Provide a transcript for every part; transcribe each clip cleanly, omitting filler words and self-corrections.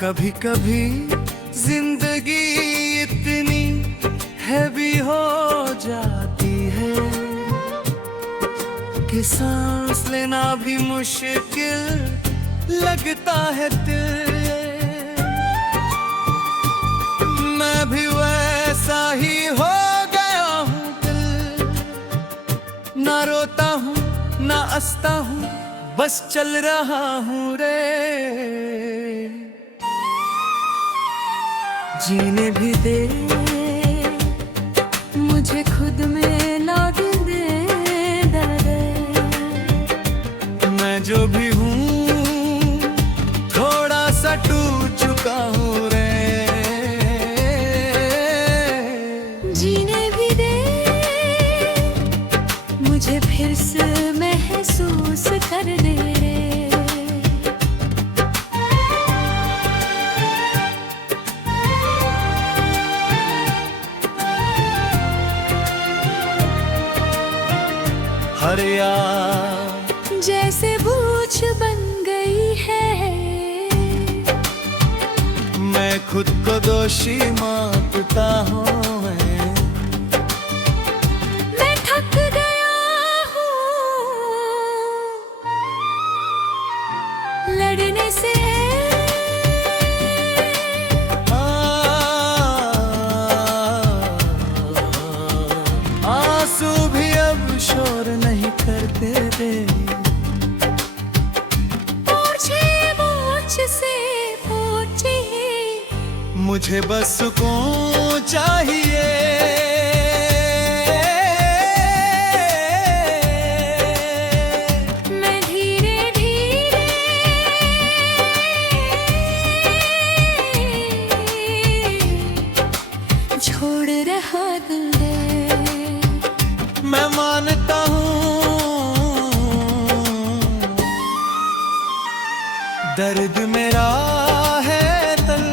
कभी कभी जिंदगी इतनी हैवी हो जाती है कि सांस लेना भी मुश्किल लगता है दिल। मैं भी वैसा ही हो गया हूँ दिल, ना रोता हूँ ना हंसता हूँ, बस चल रहा हूँ रे। जीने भी दे मुझे खुद में लौट दे दे। मैं जो भी हूँ थोड़ा सा टूट चुका हूँ रे। जीने भी दे मुझे फिर से महसूस कर दे रे। हर यार जैसे बूझ बन गई है, मैं खुद को दोषी मानता हूँ। मैं थक गया हूँ लड़ने से। आंसू भी अब शोर नहीं करते रे। से पूछे मुझे बस सुकून चाहिए। मैं धीरे धीरे छोड़ रहा दिल रे। मैं मानता हूँ दर्द मेरा है तल।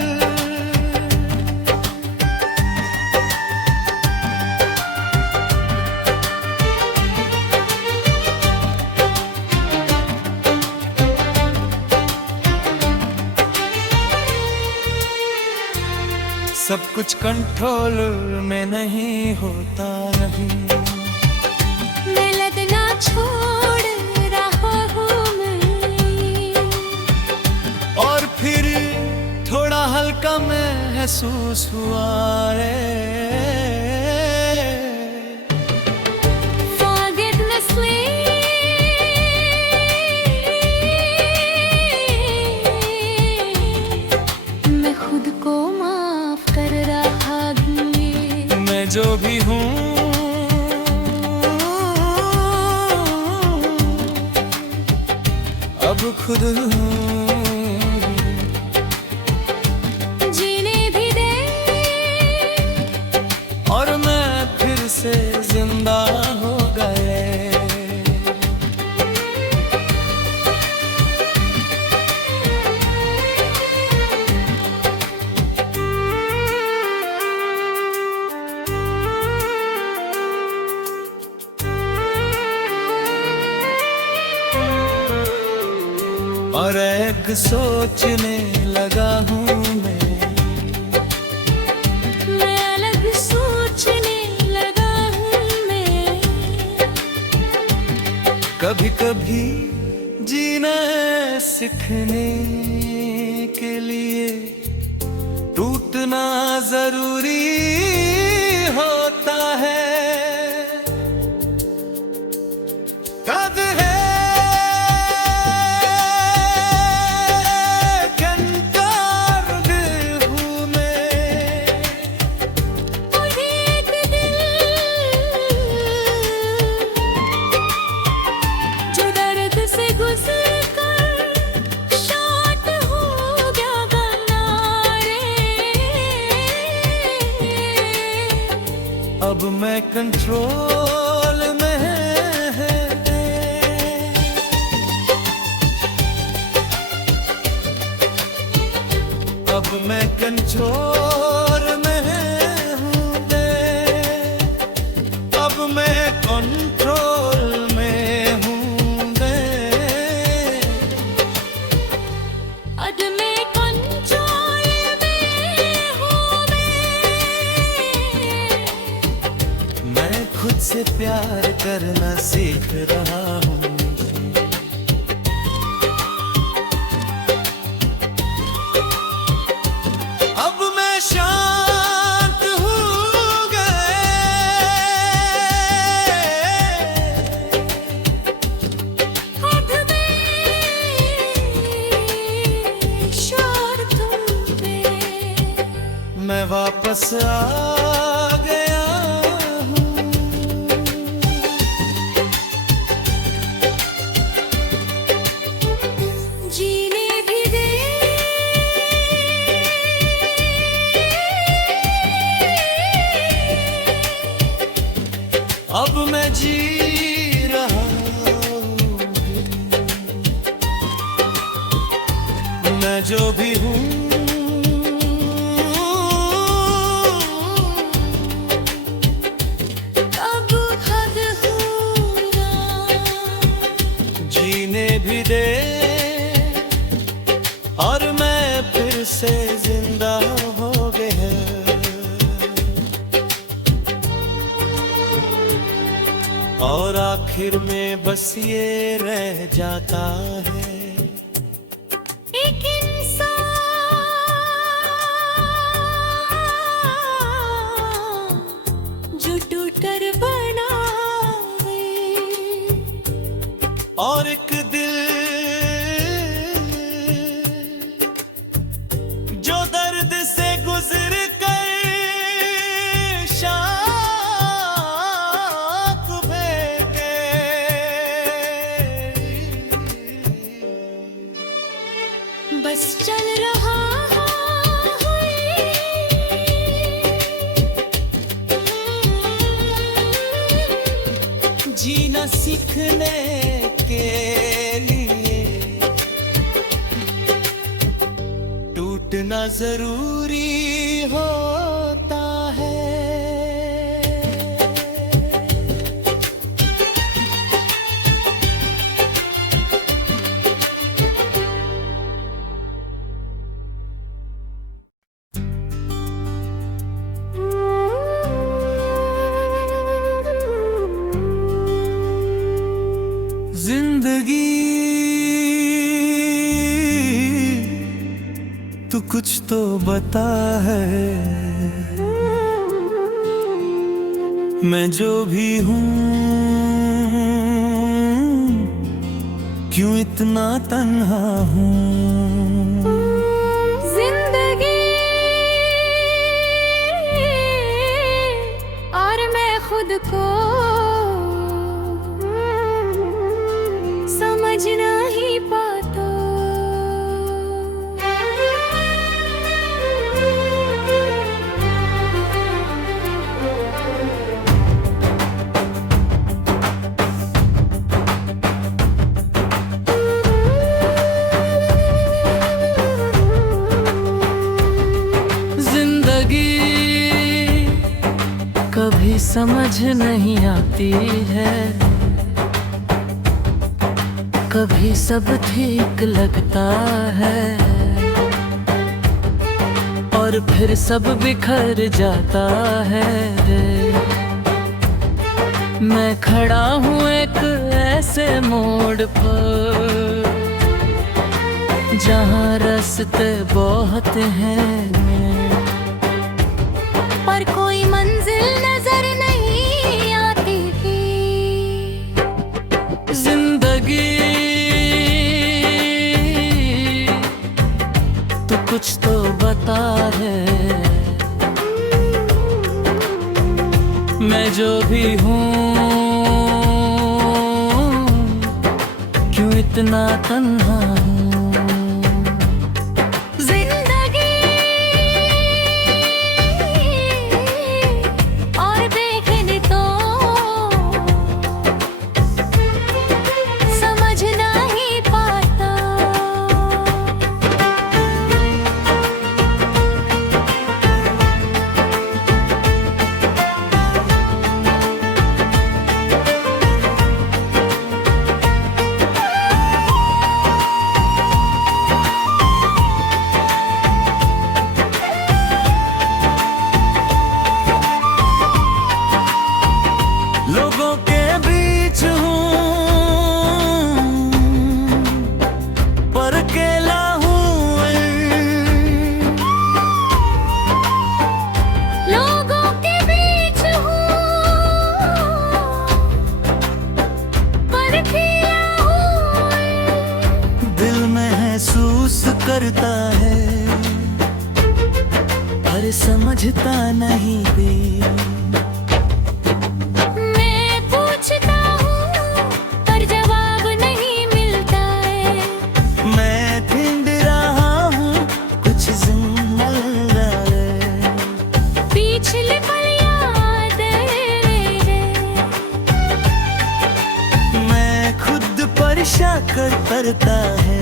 सब कुछ कंट्रोल में नहीं होता नहीं। मैं लगना छोड़ रहा हूँ मैं, और फिर थोड़ा हल्का महसूस हुआ रे। forgetfully मैं खुद को माफ कर रहा हूँ। मैं जो भी हूँ अब खुद हूँ। जीने भी दे और मैं फिर से जिंदा हो गए। और एक सोचने लगा हूँ मैं अलग सोचने लगा हूँ मैं। कभी कभी जीना सीखने के लिए टूटना जरूरी होता है। कद है कंकार दिल हूँ मैं। और एक दिल जो दर्द से गुजर कर शांत हो गया किनारे। अब मैं कंट्रोल में अब मैं कंट्रोल में हूँ दे। अब मैं कंट्रोल में हूँ दे। अब मैं कंट्रोल करना सीख रहा हूँ। अब मैं शांत हो गए, हद में शोर तुम पे, मैं वापस आ गया हूँ। जीने भी दे, अब मैं जी रहा हूँ। मैं जो भी हूँ, अब हद हुआ, जीने भी दे और मैं फिर से जिंदा हो गया। और आखिर में बस ये रह जाता है, एक इंसान जो टूटर बनावे, और एक दिल जो दर्द से गुजर कर शाख फेंके। बस चल रहा जीना सीखने के लिए टूटना जरूरी होता है। जिंदगी तू कुछ तो बता है, मैं जो भी हूँ क्यों इतना तन्हा हूँ। जिंदगी और मैं खुद को समझ नहीं पाता। जिंदगी कभी समझ नहीं आती है, कभी सब ठीक लगता है और फिर सब बिखर जाता है। मैं खड़ा हूँ एक ऐसे मोड़ पर जहाँ रास्ते बहुत हैं, पर कोई मंजिल नजर नहीं आती। जिंदगी तू कुछ तो बता है, मैं जो भी हूँ क्यों इतना तन्हा हूँ। जिंदगी और देखने तो समझ नहीं पाता। महसूस करता है, पर समझता नहीं दिल। मैं पूछता हूँ पर जवाब नहीं मिलता है। मैं ढूंढ रहा हूँ कुछ जिंदा है। पिछले पल याद मैं खुद पर शक करता है।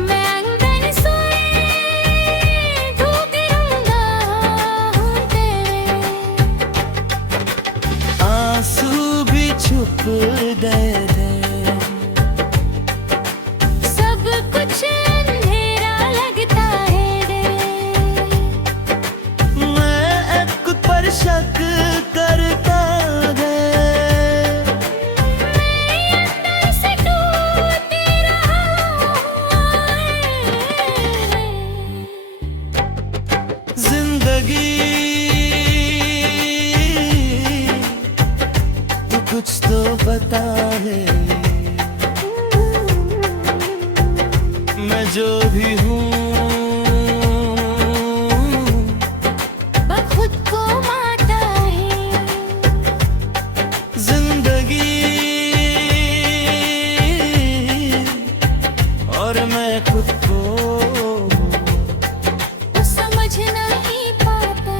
मैं अंगन सोए ढूंढ लूंगा हूँ तेरे। आंसू भी छुप गए थे। सब कुछ अंधेरा लगता है रे। मैं खुद पर शक करता है। मैं अंदर से टूट रहा हूँ। जिंदगी तू कुछ तो बता है। मैं जो भी हूँ वह खुद को मारता है। जिंदगी और मैं खुद को वो समझ नहीं पाता।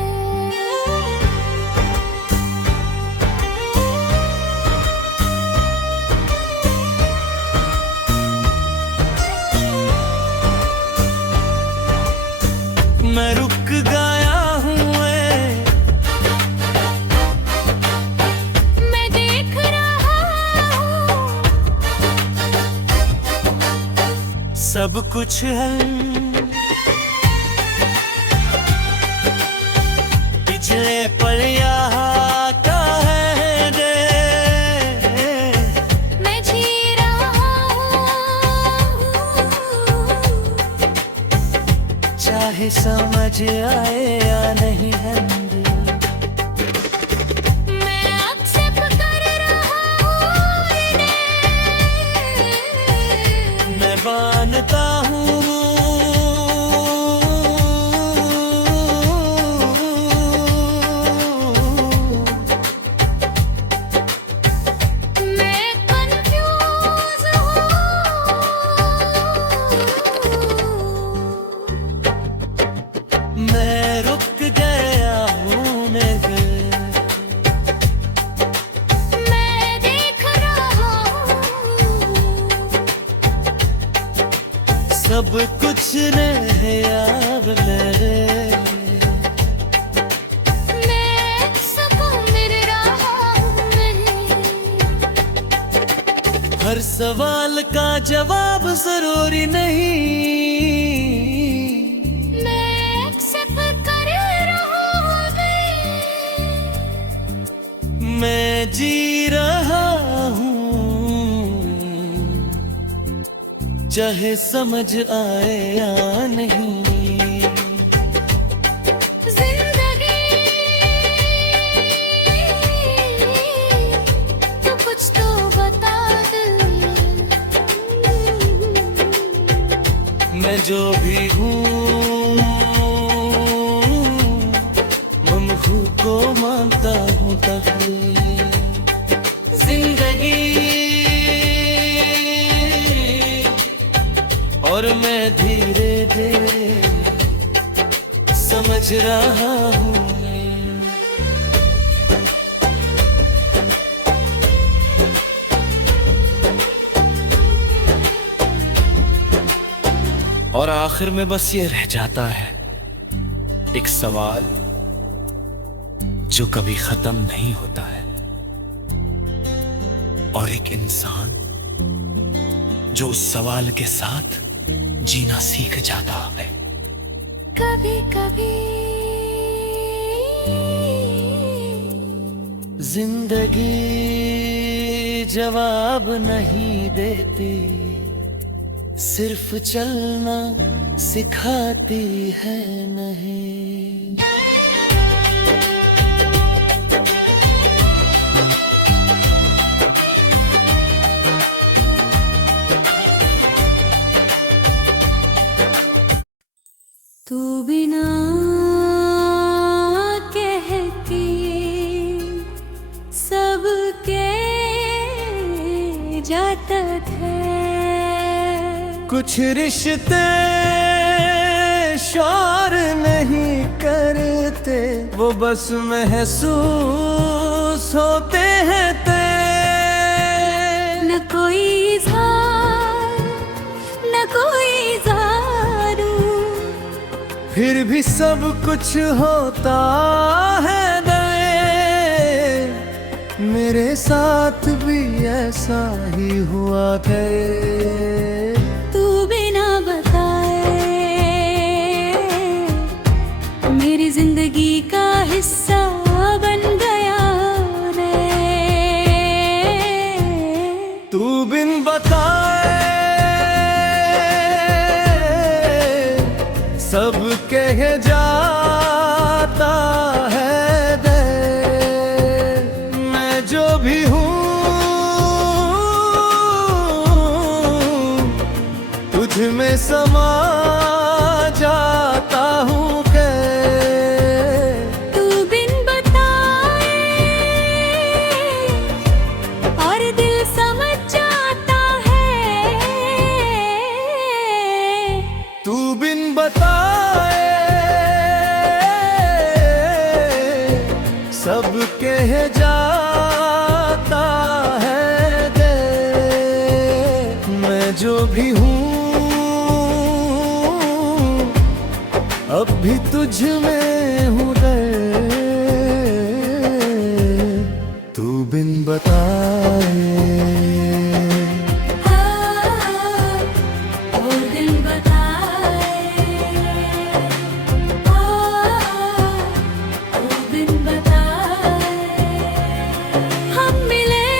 मैं रुक गया हूँ। मैं देख रहा हूँ सब कुछ है। पिछले पल यहाँ का है रे। मैं जी रहा हूँ। चाहे समझ आए या नहीं है मैं एक्सेप्ट कर रहा हूँ। मैं मानता हूँ। मैं कंफ्यूज हूँ। मैं रुक गया हूँ। मैं देख रहा हूँ सब कुछ रहे याद मेरे। मैं सबको मिल रहा हूँ। हर सवाल का जवाब जरूरी नहीं। मैं एक्सेप्ट कर रहा हूँ। मैं जी रहा हूँ चाहे समझ आए या नहीं। जिंदगी तू कुछ तो बता दे। मैं जो भी हूँ ममहू को मानता हूँ तभी। जिंदगी और मैं धीरे धीरे समझ रहा हूँ। और आखिर में बस ये रह जाता है एक सवाल जो कभी खत्म नहीं होता है, और एक इंसान जो उस सवाल के साथ जीना सीख जाता है। कभी कभी जिंदगी जवाब नहीं देती, सिर्फ चलना सिखाती है नहीं। कुछ रिश्ते शोर नहीं करते, वो बस महसूस होते हैं तेरे। न कोई इज़हार न कोई इज़ारू, फिर भी सब कुछ होता है दे। मेरे साथ भी ऐसा ही हुआ था। तू बिना बताए मेरी जिंदगी का हिस्सा बन गया रे। तू बिन बताए सब कह जाता है दे। मैं जो भी हूँ तुझ में समा जाता हूँ के। तू बिन बताए और दिल समझ जाता है। तू बिन बताए सब कह जाता है दे। मैं जो भी हूँ अब भी तुझ में हूँ रे। तू बिन बताए और दिल बताए, और दिन बताए हम मिले।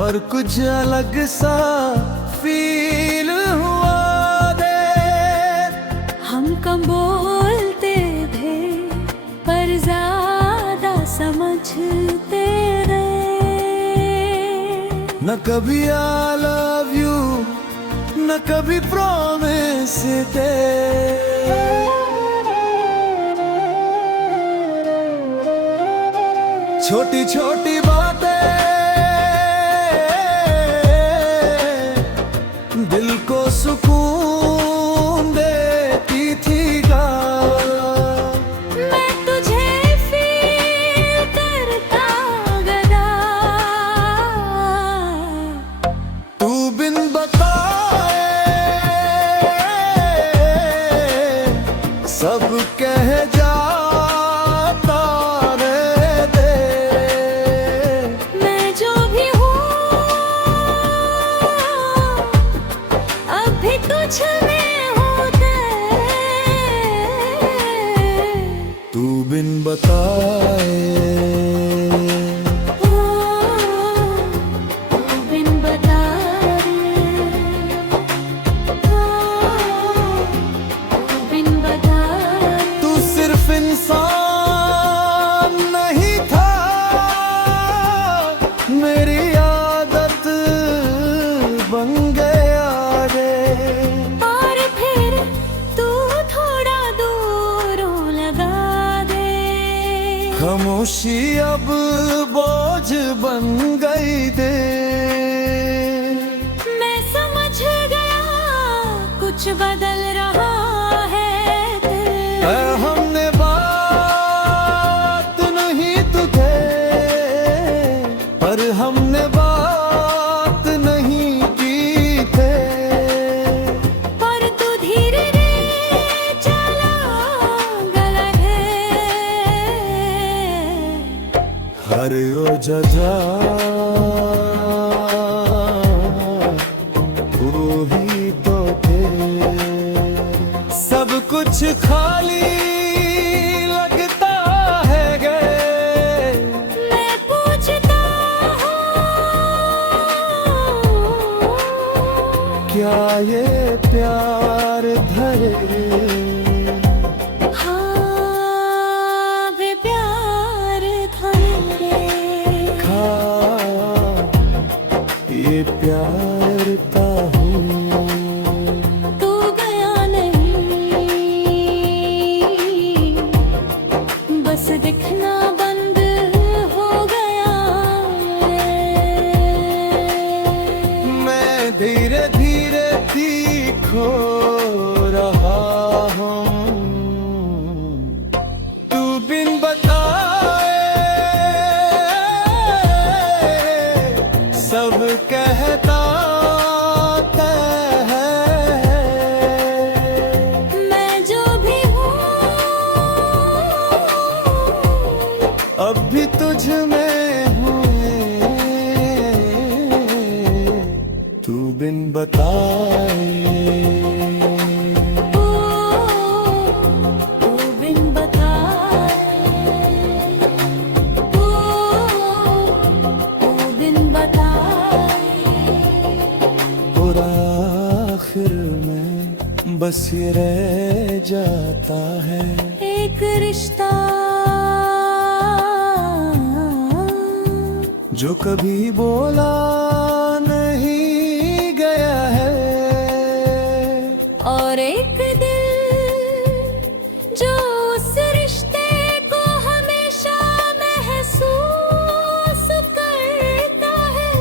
और कुछ अलग सा फील हुआ दे। हम कम बोलते थे पर ज्यादा समझते रहे। न कभी आई लव यू न कभी प्रॉमिस थे। छोटी छोटी बातें दिल को सुकून देती थी गा। मैं तुझे फील करता गया। तू बिन बताए सब कह जाता रे दे। मैं जो भी हूँ अब भी तुझ में हूँ तेरे। तू बिन बताए तू बिन बताए, तू बिन बताए। तू सिर्फ इंसान नहीं था, मेरी आदत बन गया रे। और फिर तू थोड़ा दूर लगा दे। खामोशी अब बोझ बन गई दे। मैं समझ गया कुछ बदल रहा है दिल। हमने बात नहीं तुझे, पर हमने बात नहीं की थे। पर तू धीरे रे चला गया है। हर ओ जजा तू ही तो थे। सब कुछ खाली लगता है गे। मैं पूछता हूँ क्या ये प्यार धरे। हाँ वे प्यार था रे। खा ये प्यार का हूँ। तू गया नहीं बस दिखना बंद हो गया रे। सब कहता है मैं जो भी हूँ अब भी तुझ में हूँ तू बिन बताए तू बिन बताए तू बिन बताए और आखिर में बस ये रह जाता है एक रिश्ता जो कभी बोला नहीं गया है और एक दिल जो उस रिश्ते को हमेशा महसूस करता है।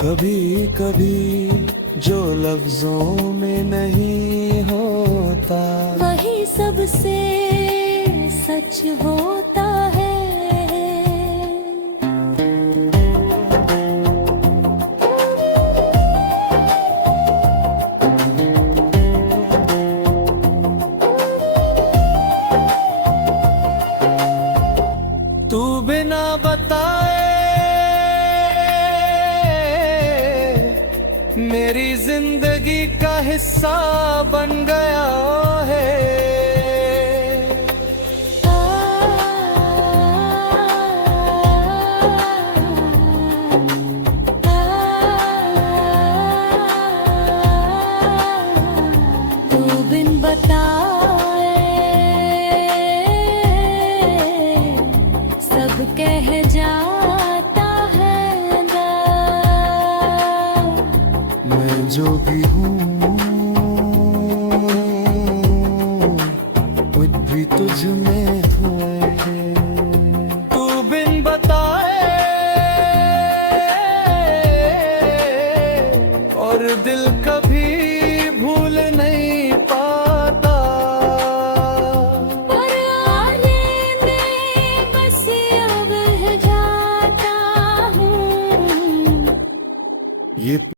कभी कभी जो लफ्जों में नहीं होता वही सबसे सच होता है। तू बिना बताए मेरी जिंदगी का हिस्सा बन गया है।